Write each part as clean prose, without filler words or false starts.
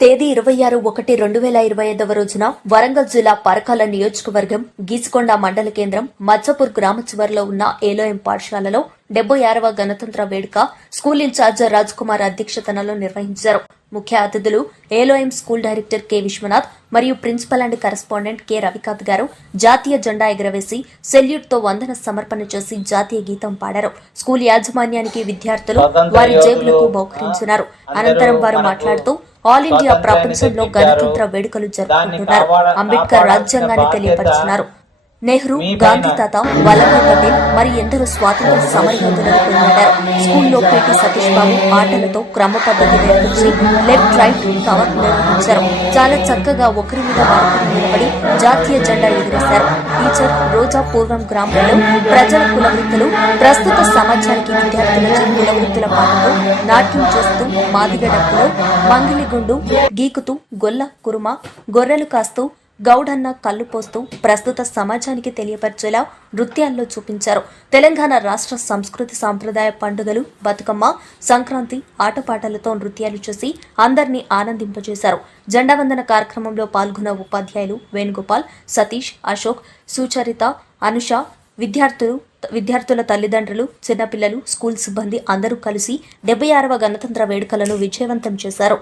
తేదీ 26/1/2025 రోజున వరంగల్ జిల్లా పరకాల నియోజకవర్గం గీసుకొండ మండల కేంద్రం మచ్చపూర్ గ్రామ చివరిలో ఉన్న ఏలోఎం పాఠశాలలో 76వ గణతంత్ర వేడుక స్కూల్ ఇన్ఛార్జ్ రాజ్ కుమార్ అధ్యక్షతనలో నిర్వహించారు. ముఖ్య అతిథులు ఏలోఎం స్కూల్ డైరెక్టర్ కె విశ్వనాథ్ మరియు principal and correspondent K Ravikanth గారు జాతీయ జెండా ఎగరవేసి సెల్యూట్ తో వందన సమర్పణ చేసి జాతీయ గీతం పాడారు. స్కూల్ యాజమాన్యానికి విద్యార్థులు వారి జేబులకు బహుకరించినారు. అనంతరం వారు మాట్లాడుతూ ఆల్ ఇండియా ప్రపంచంలో గణతంత్ర వేడుకలు జరుపుకుంటున్నారు. అంబేద్కర్ రాజ్యాంగాన్ని తెలియపరిచినారు. నెహ్రూ, గాంధీ తాత, వల్లభాయ్ పటేల్ మరి ఎందరో స్వాతంత్ర సమరయోధులను కొనియాడారు. స్కూల్లో పీటీ సతీష్ బాబు ఆటలతో క్రమ పద్ధతి నేర్పించి లెఫ్ట్ రైట్ కవర్ నిర్వహించారు. చాలా చక్కగా ఒకరి మీద వారికి నిలబడి జాతీయ జెండా ఎగిరేశారు. టీచర్ రోజా పూర్వం గ్రామంలో ప్రజల కులవృత్తులు ప్రస్తుత సమాజానికి విద్యార్థులచే కులవృత్తుల పాటతో నాట్యం చేస్తూ మాదిగడప్పులో మంగిలిగుండు గీకుతూ గొల్ల కురుమ గొర్రెలు కాస్తూ గౌడన్న కళ్ళు పోస్తూ ప్రస్తుత సమాజానికి తెలియపరిచేలా నృత్యాల్లో చూపించారు. తెలంగాణ రాష్ట్ర సంస్కృతి సాంప్రదాయ పండుగలు బతుకమ్మ, సంక్రాంతి ఆటపాటలతో నృత్యాలు చేసి అందరినీ ఆనందింపజేశారు. జెండా వందన కార్యక్రమంలో పాల్గొన్న ఉపాధ్యాయులు వేణుగోపాల్, సతీష్, అశోక్, సుచరిత, అనుష, విద్యార్థుల తల్లిదండ్రులు, చిన్నపిల్లలు, స్కూల్ సిబ్బంది అందరూ కలిసి 76వ గణతంత్ర వేడుకలను విజయవంతం చేశారు.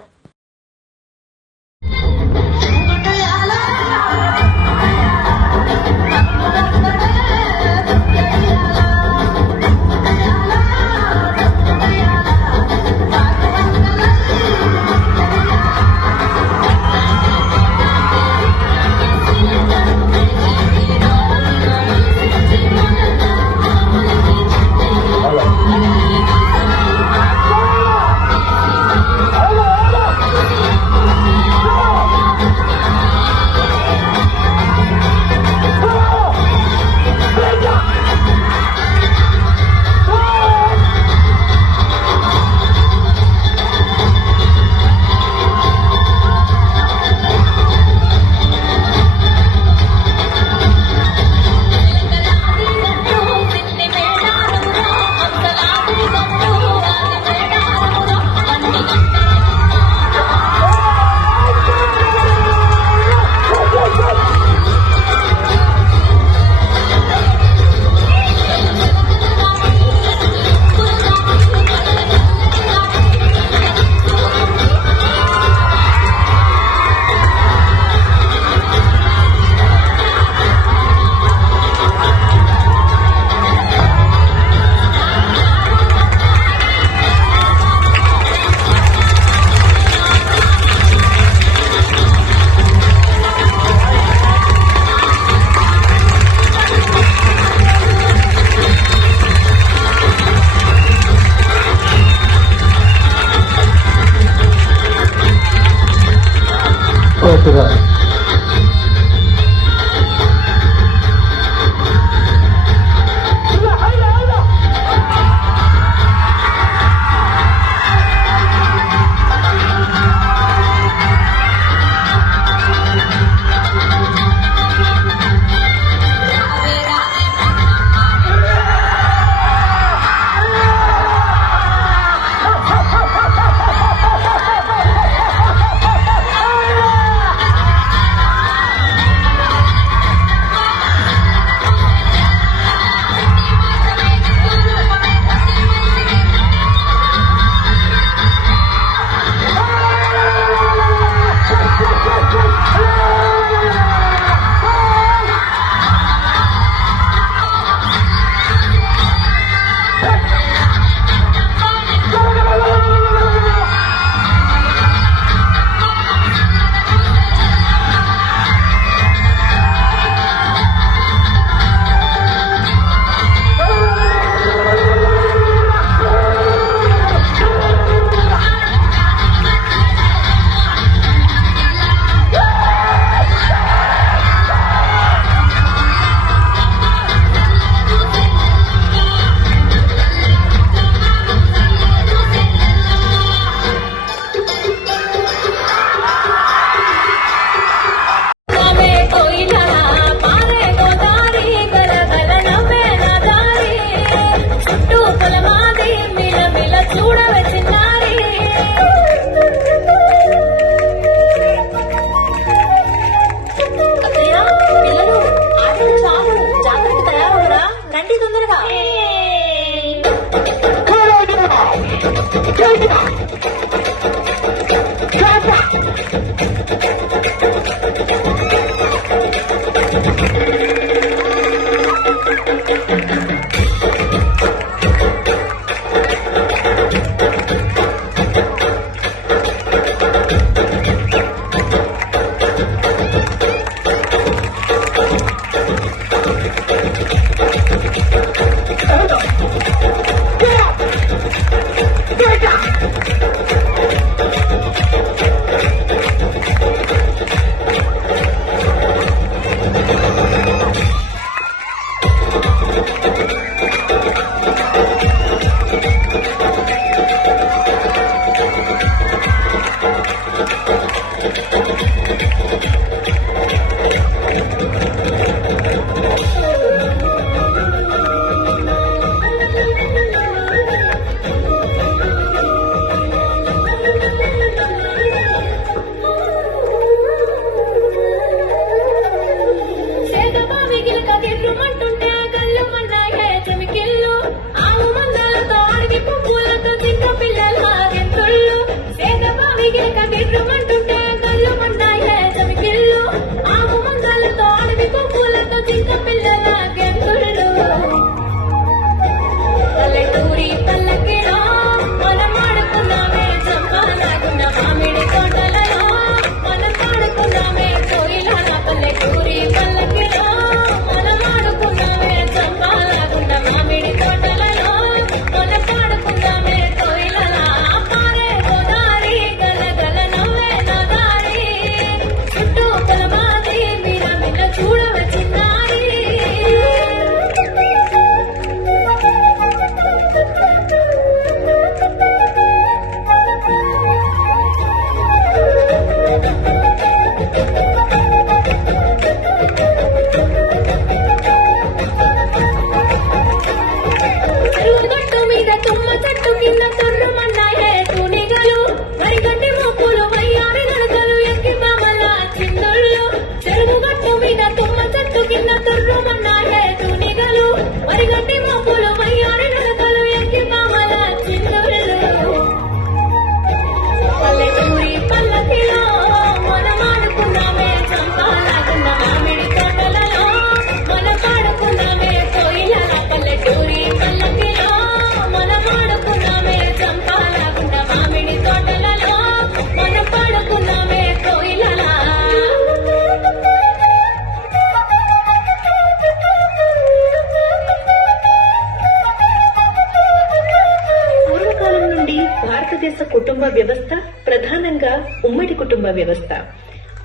భారతదేశ కుటుంబ వ్యవస్థ ప్రధానంగా ఉమ్మడి కుటుంబ వ్యవస్థ.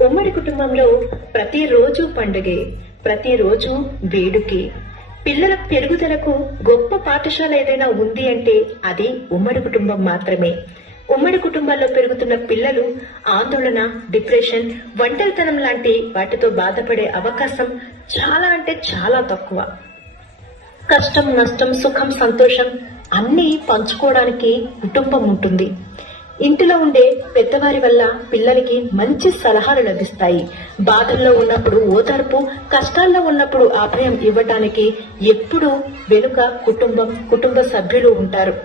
ఉమ్మడి కుటుంబంలో ప్రతిరోజు పండుగే, ప్రతిరోజు వేడుకే. పిల్లల పెరుగుదలకు గొప్ప పాఠశాల ఏదైనా ఉంది అంటే అది ఉమ్మడి కుటుంబం మాత్రమే. ఉమ్మడి కుటుంబాల్లో పెరుగుతున్న పిల్లలు ఆందోళన, డిప్రెషన్, ఒంటరితనం లాంటి వాటితో బాధపడే అవకాశం చాలా అంటే చాలా తక్కువ. కష్టం, నష్టం, సుఖం, సంతోషం అన్నీ పంచుకోవడానికి కుటుంబం ఉంటుంది. ఇంటిలో ఉండే పెద్దవారి వల్ల పిల్లలకి మంచి సలహాలు లభిస్తాయి. బాధల్లో ఉన్నప్పుడు ఓదార్పు, కష్టాల్లో ఉన్నప్పుడు అభయం ఇవ్వటానికి ఎప్పుడూ వెనుక కుటుంబ సభ్యులు ఉంటారు.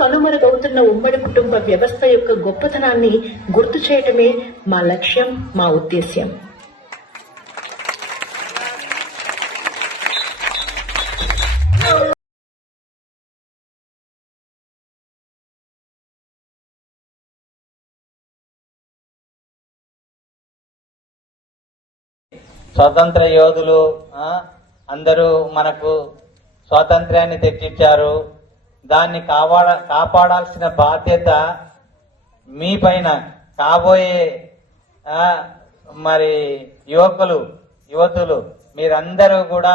కనుమరుగవుతున్న ఉమ్మడి కుటుంబ వ్యవస్థ యొక్క గొప్పతనాన్ని గుర్తు చేయటమే మా లక్ష్యం, మా ఉద్దేశ్యం. స్వతంత్ర యోధులు అందరూ మనకు స్వాతంత్ర్యాన్ని తెచ్చిచ్చారు. దాన్ని కాపాడాల్సిన బాధ్యత మీ పైన. కాబోయే మరి యువతులు మీరందరూ కూడా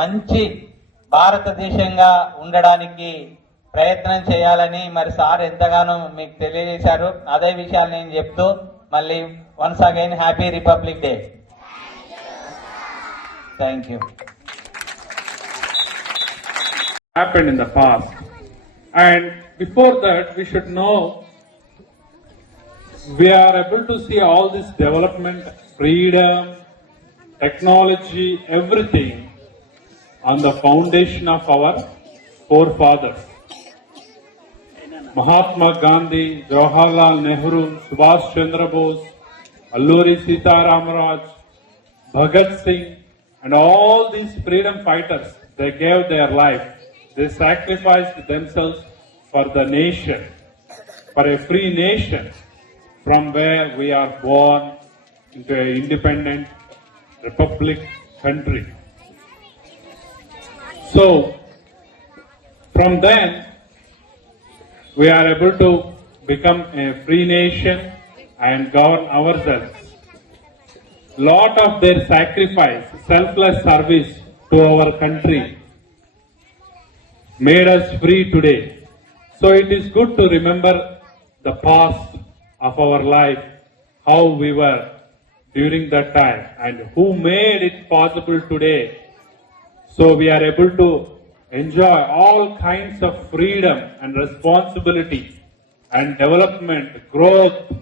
మంచి భారతదేశంగా ఉండడానికి ప్రయత్నం చేయాలని మరి సార్ ఎంతగానో మీకు తెలియజేశారు. అదే విషయాలు నేను చెప్తూ మళ్ళీ once again happy republic day. Thank you. Happened in the past, and before that we should know we are able to see all this development, freedom, technology, everything on the foundation of our forefathers. Mahatma Gandhi, Jawaharlal Nehru, Subhash Chandra Bose, Alluri Sita Ramaraj, Bhagat Singh, and all these freedom fighters, they gave their life. They sacrificed themselves for the nation, for a free nation from where we are born into an independent republic country. So, from then, we are able to become a free nation and govern ourselves. Lot of their sacrifice, selfless service to our country made us free today. So it is good to remember the past of our life, how we were during that time and who made it possible today. So we are able to enjoy all kinds of freedom and responsibility and development, growth,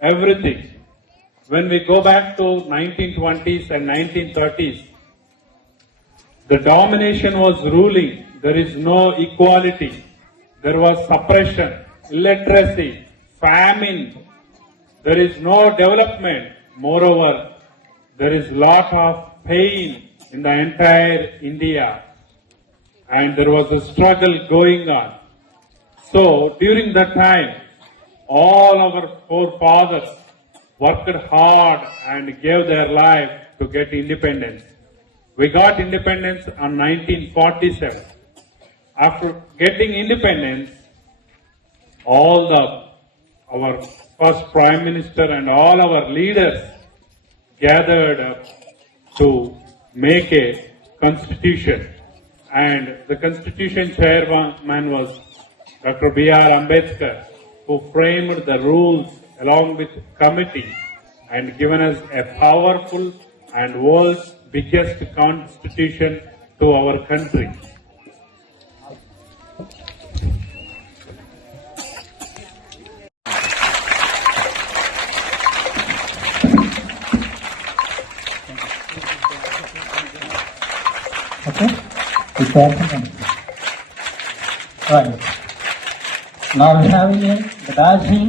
everything. When we go back to 1920s and 1930s, the domination was ruling. There is no equality. There was suppression, illiteracy, famine. There is no development. Moreover, there is lot of pain in the entire India. And there was a struggle going on. So during that time, all our forefathers worked hard and gave their life to get independence. We got independence on 1947. After getting independence, our first Prime Minister and all our leaders gathered up to make a constitution. And the constitution chairman was Dr. B.R. Ambedkar, who framed the rules along with committee and given us a powerful and world's biggest constitution to our country. Okay? Right. Now we have here the badging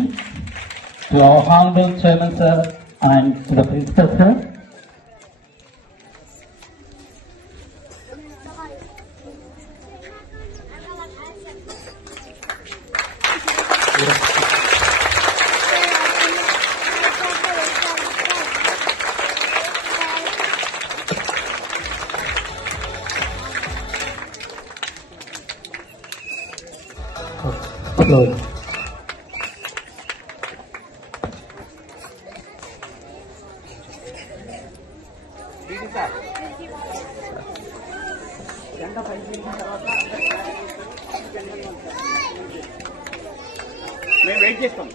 to our Honorable Chairman Sir and to the Principal Sir. Slowly. మేము wait చేస్తాం.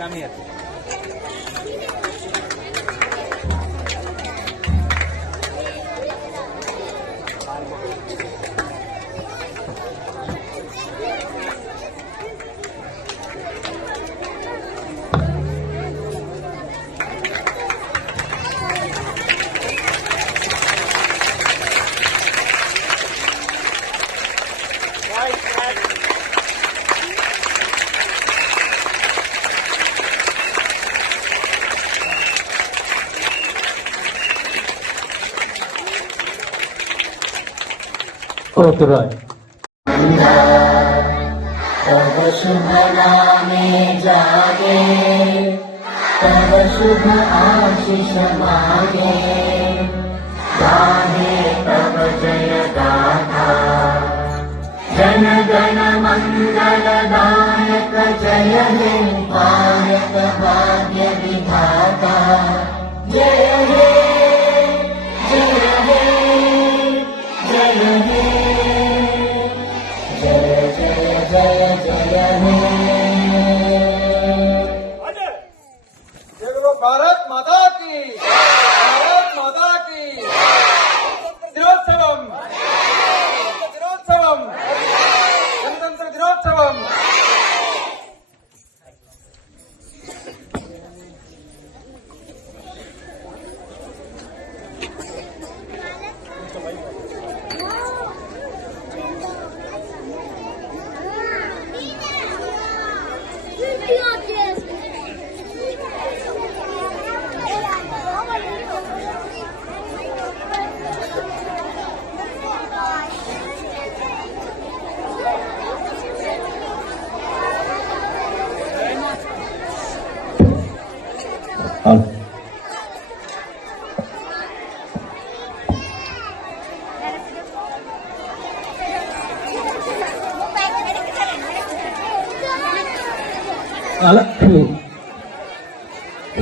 Come here. Okay, right. तब शुभ नामे जागे, तब शुभ आशीष मांगे, गाहे तब जय गाथा, जन गण मंगल दायक जय हे पायक भाग्य विधाता, जय हे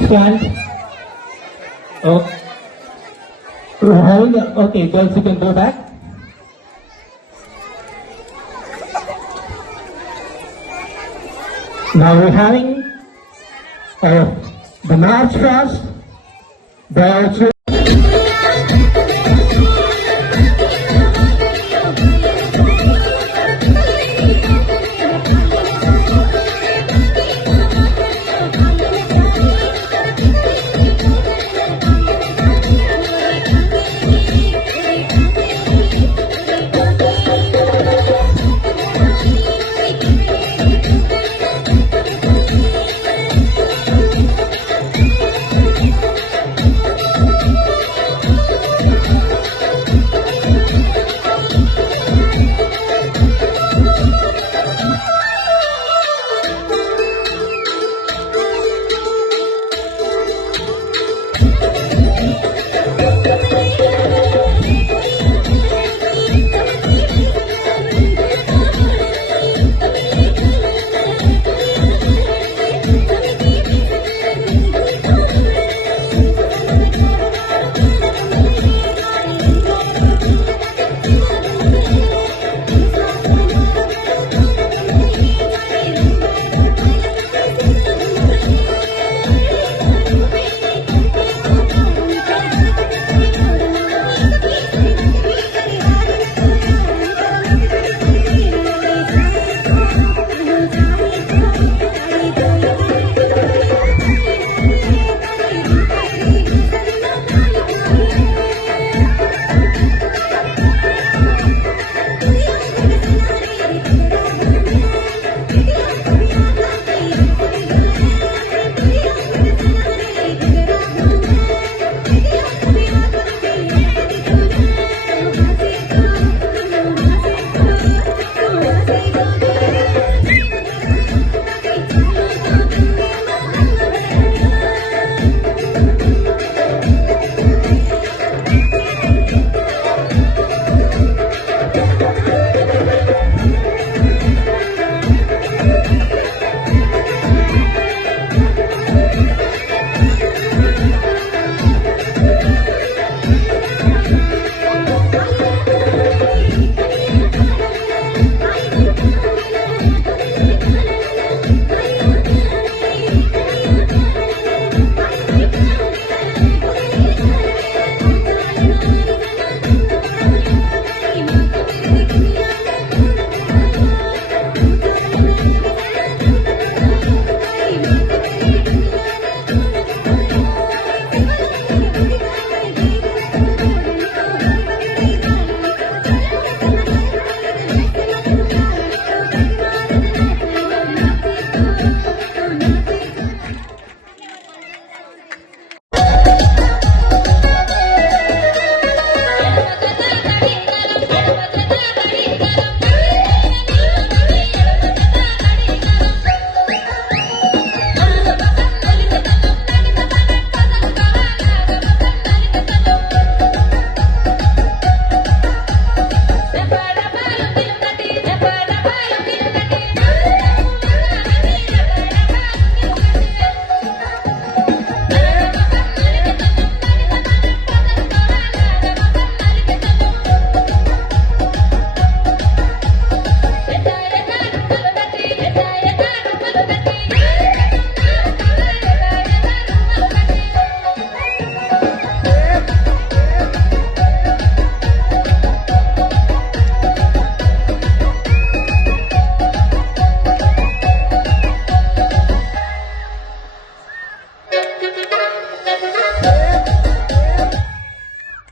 stand. Oh. Okay, girls, you can go back. Now we're having the march past. They also.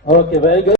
Okay, very good.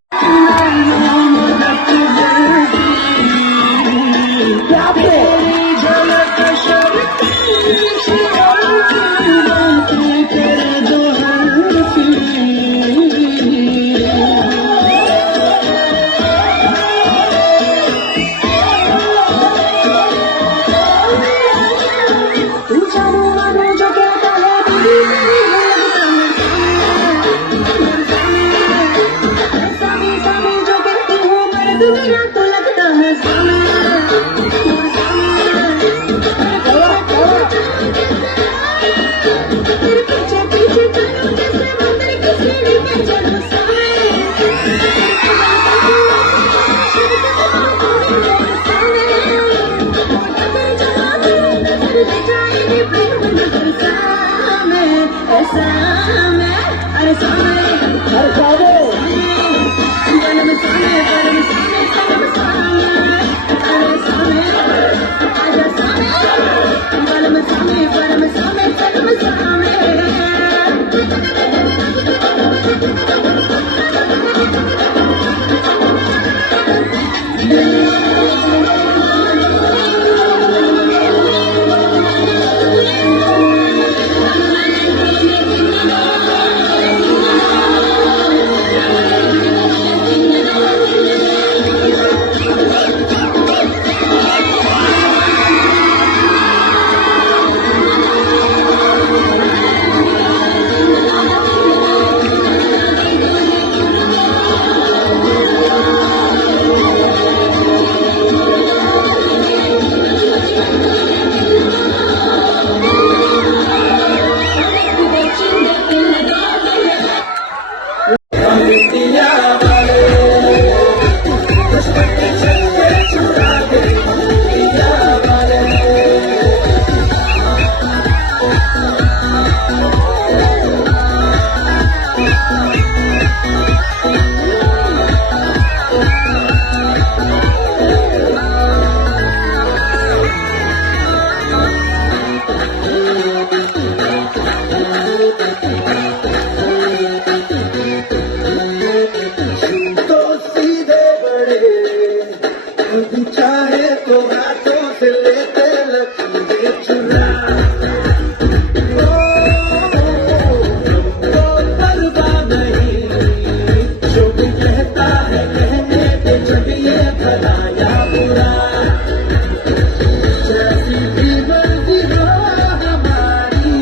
चाहे तो हाथों से लेते लकीरें चुरा तो परवाह नहीं जो भी कहता है कहने पे चढ़िए भला या बुरा जैसी भी मर्जी हो हमारी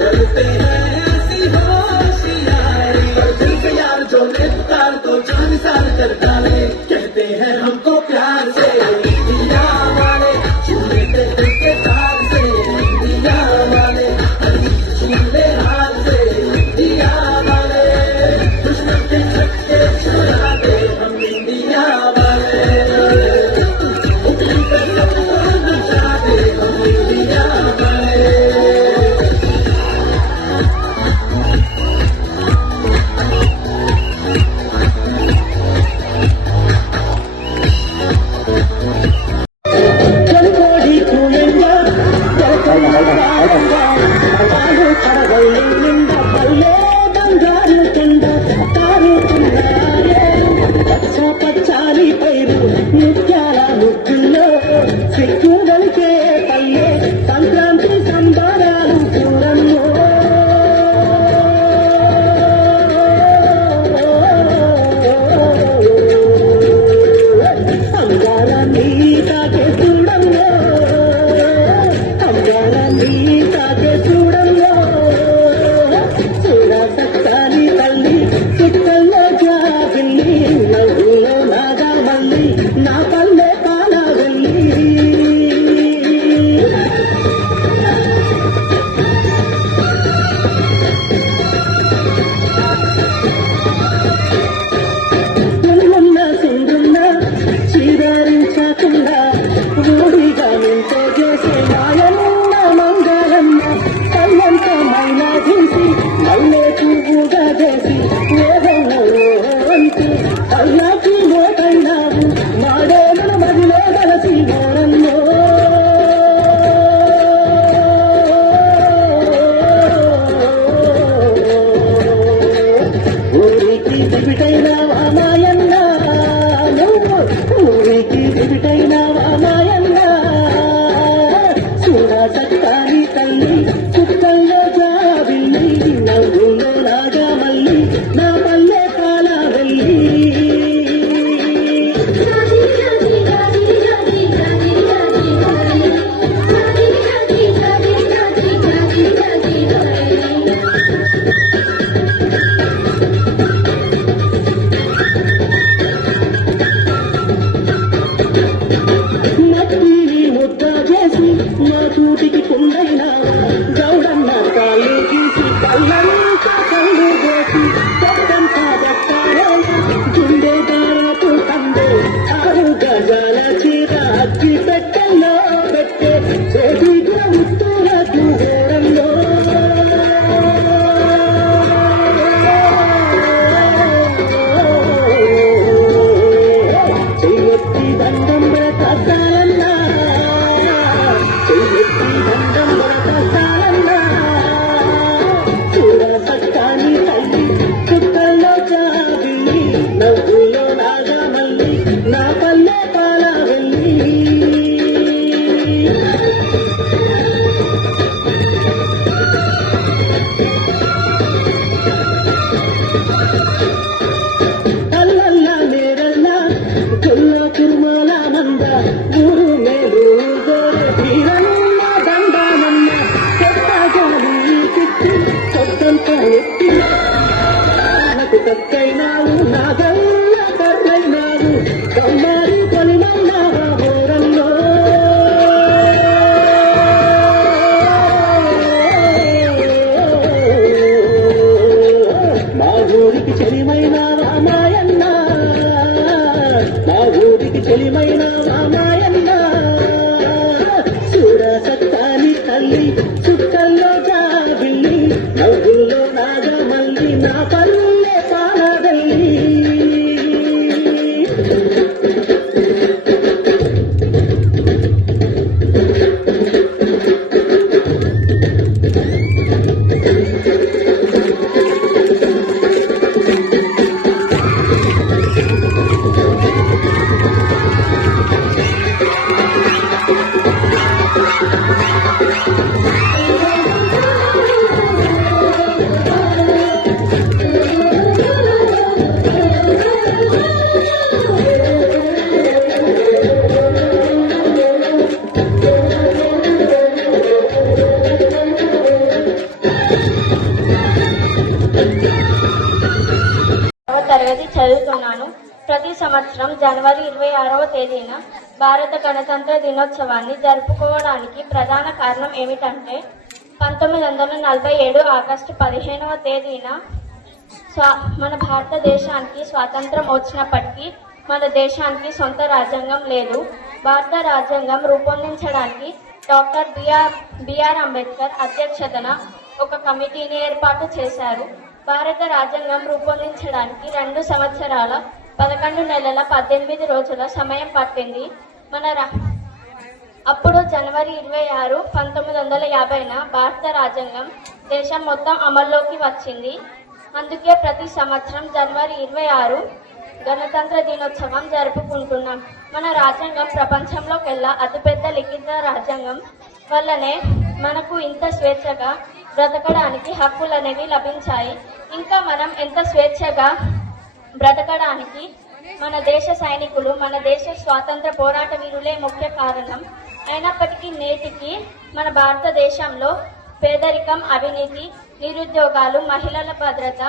करते हैं ऐसी होशियारी और दिल से यार जो लेता तो जान सार कर डाले कहते हैं हमको प्यार से इंडिया वाले छूते दिल के तार से इंडिया वाले छूते हाथ से इंडिया वाले दुश्मन के छक्के छुड़ाते हम इंडिया वाले उंगली पे सबको नचाते हम इंडिया वाले పచ్చాలి పైరు నిత్యాల ముక్కుల్లో సిక్కుదలికే పల్లె సంక్రాంతి సంబరాలు చూడమ్మో అంగాల నీ తాకే చూడమ్మో అంగాల నీ తాకే చూడమ్మో చూడ సక్కాలి తల్లి చుట్టల్లో జాబిల్లి నవ్వులో నాగా మల్లి నా పల్లె పాలా వెళ్ళి పుల్లున్న సింగున్న చీదారించకుండా ఊడిగా ఎంతో చేసే మాయన్న మంగళన్న కళ్ళంత మైనా తీసి మల్లె పువ్వుగా చేసి ఏదన్నా అంటూ కళ్ళకి మోటైనావు మాడేమన మదిలే కలసి మోరన్నో ఊరికి దివిటైనావా మాయన్న నువ్వు ఊరికి దివిటైనావా మాయన్న చూడ సక్కాలి తల్లి చుక్కల్లో జాబిల్లి నవ్వులో నాగా మల్లి నా పల్లె పాలా వెళ్ళి నాగమల్లి నా పల్లె పాలదల్లి తరగతి చదువుతున్నాను. ప్రతి సంవత్సరం జనవరి 26వ తేదీన భారత గణతంత్ర దినోత్సవాన్ని జరుపుకోవడానికి ప్రధాన కారణం ఏమిటంటే 1947 ఆగస్టు 15వ తేదీన మన భారతదేశానికి స్వాతంత్రం వచ్చినప్పటికీ మన దేశానికి సొంత రాజ్యాంగం లేదు. భారత రాజ్యాంగం రూపొందించడానికి డాక్టర్ బిఆర్ అంబేద్కర్ అధ్యక్షతన ఒక కమిటీని ఏర్పాటు చేశారు. భారత రాజ్యాంగం రూపొందించడానికి 2 సంవత్సరాల 11 నెలల 18 రోజుల సమయం పట్టింది. అప్పుడు జనవరి 26, 1950న భారత రాజ్యాంగం దేశం మొత్తం అమల్లోకి వచ్చింది. అందుకే ప్రతి సంవత్సరం జనవరి 26 గణతంత్ర దినోత్సవం జరుపుకుంటున్నాం. మన రాజ్యాంగం ప్రపంచంలోకెల్లా అతిపెద్ద లిఖిత రాజ్యాంగం వల్లనే మనకు ఇంత స్వేచ్ఛగా బ్రతకడానికి హక్కులనేవి లభించాయి. ఇంకా మనం ఎంత స్వేచ్ఛగా బ్రతకడానికి మన దేశ సైనికులు, మన దేశ స్వాతంత్ర పోరాట వీరులే ముఖ్య కారణం. అయినప్పటికీ నేటికి మన భారతదేశంలో పేదరికం, అవినీతి, నిరుద్యోగాలు, మహిళల భద్రత,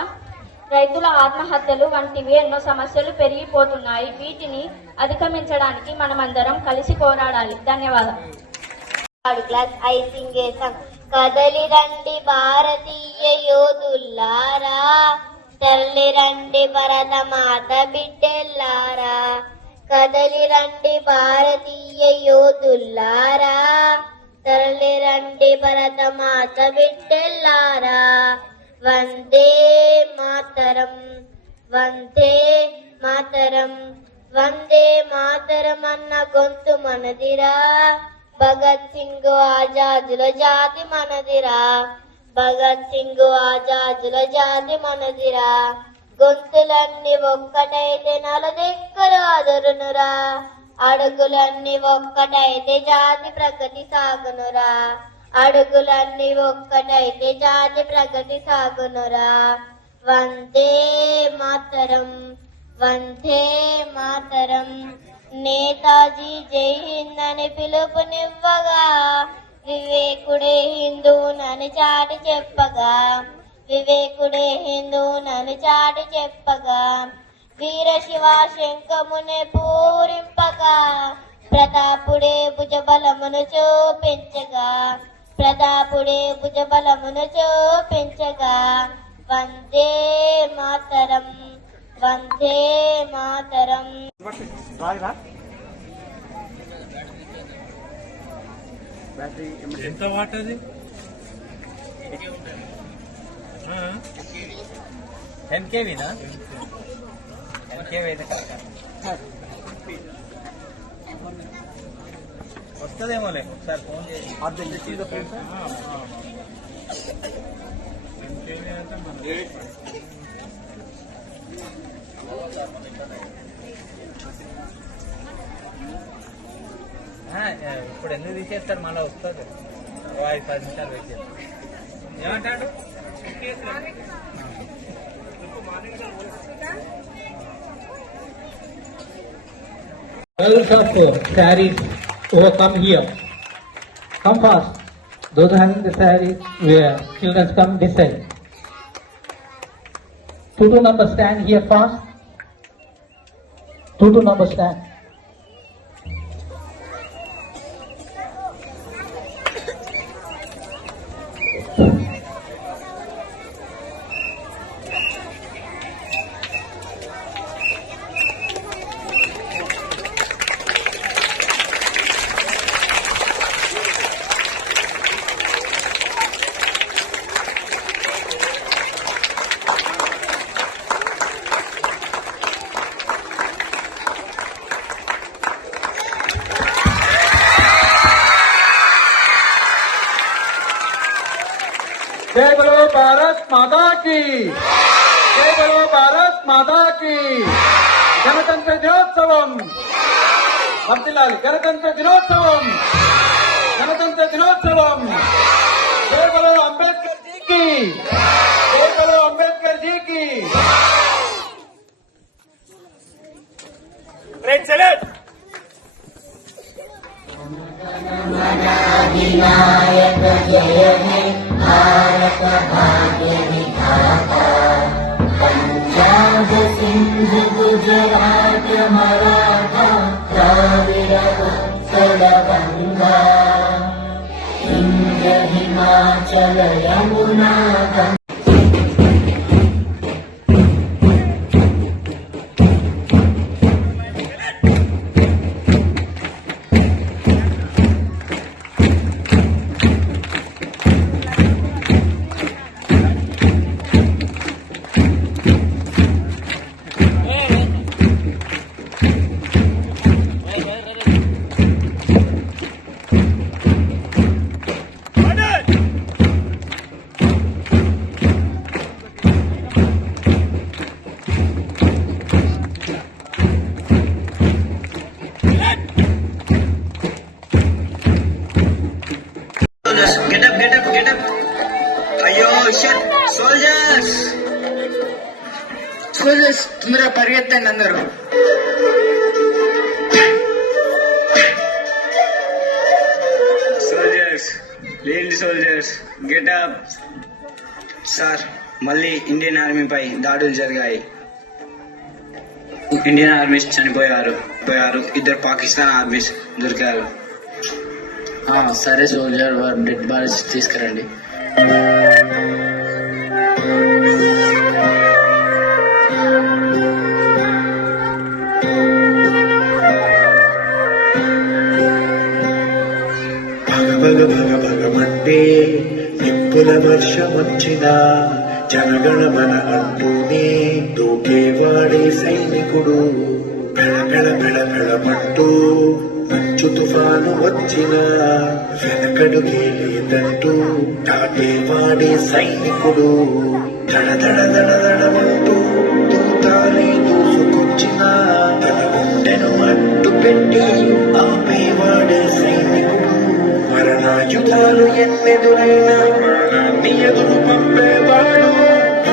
రైతుల ఆత్మహత్యలు వంటివి ఎన్నో సమస్యలు పెరిగిపోతున్నాయి. వీటిని అధిగమించడానికి మనమందరం కలిసి పోరాడాలి. ధన్యవాదాలు. క్లాస్ ఐసింగేశం కదలి రండి భారతీయ యోధుల్లారా, తల్లి రండి భరతమాత బిడ్డెల్లారా. కదలి రండి భారతీయ యోధుల్లారా, తల్లి రండి భరతమాత బిడ్డెల్లారా. వందే మాతరం, వందే మాతరం, వందే మాతరం అన్న గొంతు మనదిరా. భగత్ సింగ్ ఆజాదుల జాతి మనదిరా, భగత్ సింగ్ ఆజాదుల జాతి మనదిరా. గొంతులన్నీ ఒక్కటైతే నలుదిక్కులు అదురునురా, అడుగులన్నీ ఒక్కటైతే జాతి ప్రగతి సాగునురా, అడుగులన్నీ ఒక్కటైతే జాతి ప్రగతి సాగునురా. వందే మాతరం, వందే మాతరం. నేతాజీ జై హింద్ అని పిలుపునివ్వగా, వివేకుడే హిందూనని చాటి చెప్పగా, వివేకుడే హిందూనని చాటి చెప్పగా, వీర శివ శంఖమునే పూరింపగా, ప్రతాపుడే భుజబలమును చూపించగా, ప్రతాపుడే భుజబలమును చూపించగా. వందే మాతరం, వందే మాతరం. ఎంత వాటది? 10 kVనా? 10 kV అయితే వస్తుందేమోలే, ఒకసారి ఫోన్ చేసి ఇప్పుడు ఎందుకు తీసేస్తారు, మళ్ళీ వస్తుంది. 5-10 నిమిషాలు వెయిట్ చేస్తారు. ఏమంటాడు? Girls of sarees over come here. Come fast. Those having the sarees, where children come this side. 2 number stand here fast. 2 number stand. Bharat Mata key, జై బలో భారత్ మాతా కీ. గణతంత్ర దినోత్సవం వర్ధిల్లాలి, గణతంత్ర దినోత్సవం, గణతంత్ర దినోత్సవం. జై బలో అంబేద్కర్ జీకి, జై బలో అంబేద్కర్ జీకి. Get up, get up, get up. అయ్యో షట్ సోల్జర్స్, సోల్జర్స్ తొందరగా పరిగెత్తండి అందరూ. Soldiers, lady soldiers, get up. Sir, మళ్ళీ ఇండియన్ ఆర్మీపై దాడులు జరిగాయి. ఇండియన్ ఆర్మీస్ చనిపోయారు, ఇద్దరు పాకిస్తాన్ ఆర్మీస్ దొరికారు. సరే సోల్జర్, వారు డెడ్ బాడీస్ తీసుకురండి. భగ భగ భగమంటే నిప్పుల వర్షం వచ్చినా జనగణమన అంటూనే దూకేవాడే సైనికుడు. పెళపెళ పెళపెళమంటూ మంచు తుఫాను వచ్చినా వెనకడుగే లేదంటూ దాటేవాడే సైనికుడు. దడ దడ దడ దడమంటూ దూతాలే దూసుకొచ్చినా తన గుండెను అడ్డు పెట్టి ఆపేవాడే సైనికుడు. మరణాయుధాలు ఎన్నెదురైనా ప్రాణాన్ని ఎదురు పంపేవాడు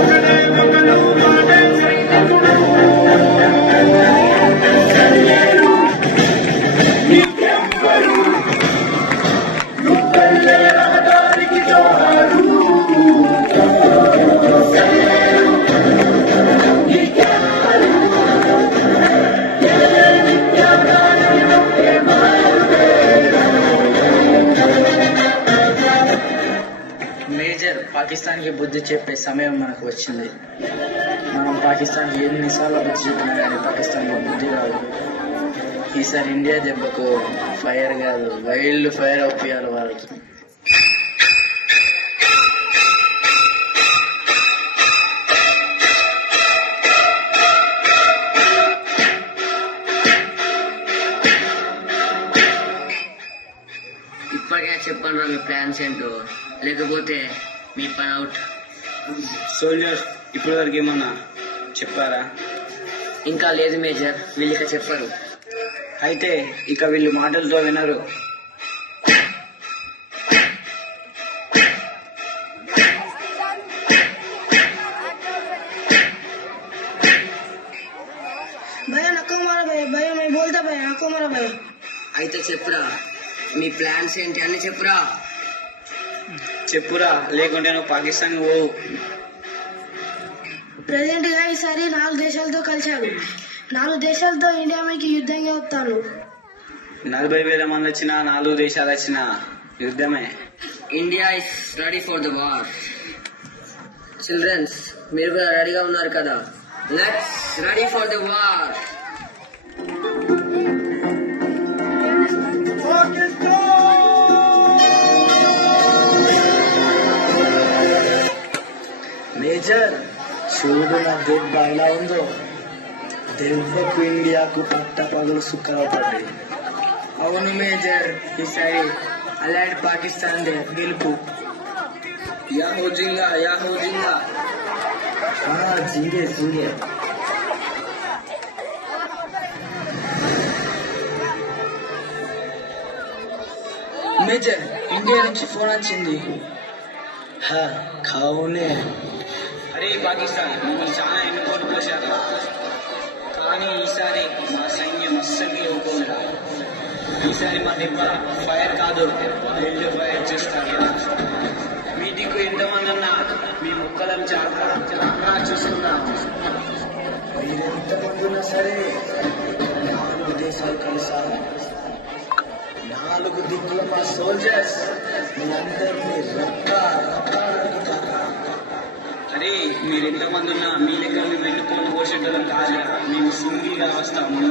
ఒకడే ఒకడు వాడే సైనికుడు. మేజర్, పాకిస్తాన్ కి బుద్ధి చెప్పే సమయం మనకు వచ్చింది. మనం పాకిస్తాన్ కి ఎన్నిసార్లు బుద్ధి చెప్పినా కానీ పాకిస్తాన్ లో బుద్ధి రాదు. ఈసారి ఇండియా దెబ్బకు ఫైర్ కాదు, వైల్డ్ ఫైర్ అవుతారు వాళ్ళకి. ఇప్పటికే చెప్పండి రా మీ ప్లాన్స్ ఏంటో, లేకపోతే మీ పని అవుట్. సోల్జర్స్, ఇప్పటి వరకు ఏమన్నా చెప్పారా? ఇంకా లేదు మేజర్, వీళ్ళు ఇక చెప్పరు. అయితే ఇక వీళ్ళు మాటలతో వినరు. అయితే చెప్పురా, మీ ప్లాన్స్ ఏంటి అని చెప్పురా. చెప్పురా, లేకుంటే నువ్వు పాకిస్తాన్ పోవు. ప్రెసిడెంట్ గా ఈసారి 4 దేశాలతో కలిశాను. 4 దేశాలతో ఇండియా మీకు యుద్ధంగా వస్తాను. 40,000 మంది వచ్చినా 4 దేశాలు వచ్చినా యుద్ధమే. India is ready for the war. Children's, మీరు కూడా రెడీగా ఉన్నారు కదా? Let's ready for the war. Major, చూడు నా దెబ్బ ఎలా ఉందో. దెబ్బకు ఇండియాకు పట్ట పగలు సుఖాలు పడ్డాయి. అవును మేజర్, ఈసారి అలైడ్ పాకిస్తాన్ దే గెలుపు. या हो जिंगा हाँ జింగే మేజర్ ఇండియా నుంచి ఫోన్ వచ్చింది. हाँ खाओने అరే పాకిస్తాన్ మిమ్మల్ని చాలా ఎన్నుకోలు పోశారు, కానీ ఈసారి మా సైన్యం అస్సలు ఒప్పుకోలేదు. ఈసారి మా దెబ్బ ఫైర్ కాదు, ఫీల్డ్ ఫైర్ చేస్తారు. మీ దిక్కు ఎంతమంది అన్నా మీ ముక్కలను చాలా చూస్తున్నాం. మీరెంతమంది ఉన్నా సరే 4 దేశాలు కలిసారు. 4 దిక్కుల మా సోల్జర్స్ మీ అందరినీ అరే మీరు ఎంతమంది ఉన్నా మీ లెక్క మేము ఎన్నుకోలు పోసేటోళ్ళం కాదు, మేము సింగిల్గా వస్తాము.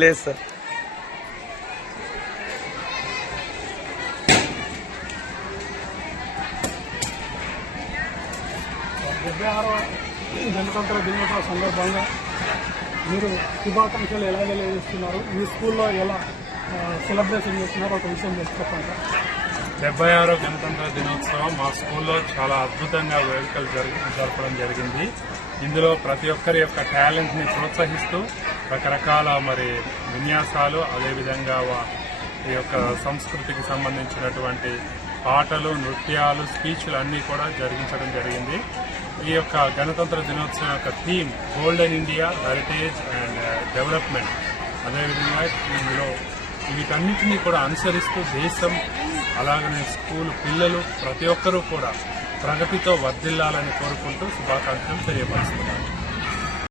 లేదు సార్. గణతంత్ర దినోత్సవ సందర్భంగా మీరు శుభాకాంక్షలు ఎలా తెలియజేస్తున్నారు, మీ స్కూల్లో ఎలా సెలబ్రేషన్ చేస్తున్నారు ఒక విషయం చెప్పండి. 76వ గణతంత్ర దినోత్సవం మా స్కూల్లో చాలా అద్భుతంగా వేడుకలు జరపడం జరిగింది. ఇందులో ప్రతి ఒక్కరి యొక్క టాలెంట్ ని ప్రోత్సహిస్తూ రకరకాల విన్యాసాలు, అదేవిధంగా ఈ యొక్క సంస్కృతికి సంబంధించినటువంటి పాటలు, నృత్యాలు, స్పీచ్లు అన్నీ కూడా జరిగించడం జరిగింది. ఈ యొక్క గణతంత్ర దినోత్సవం యొక్క theme golden India, heritage and development. అదేవిధంగా ఇందులో వీటన్నిటినీ కూడా అనుసరిస్తూ దేశం, అలాగనే స్కూల్ పిల్లలు ప్రతి ఒక్కరూ కూడా ప్రగతితో వర్ధిల్లాలని కోరుకుంటూ శుభాకాంక్షలు తెలియపరుస్తున్నారు.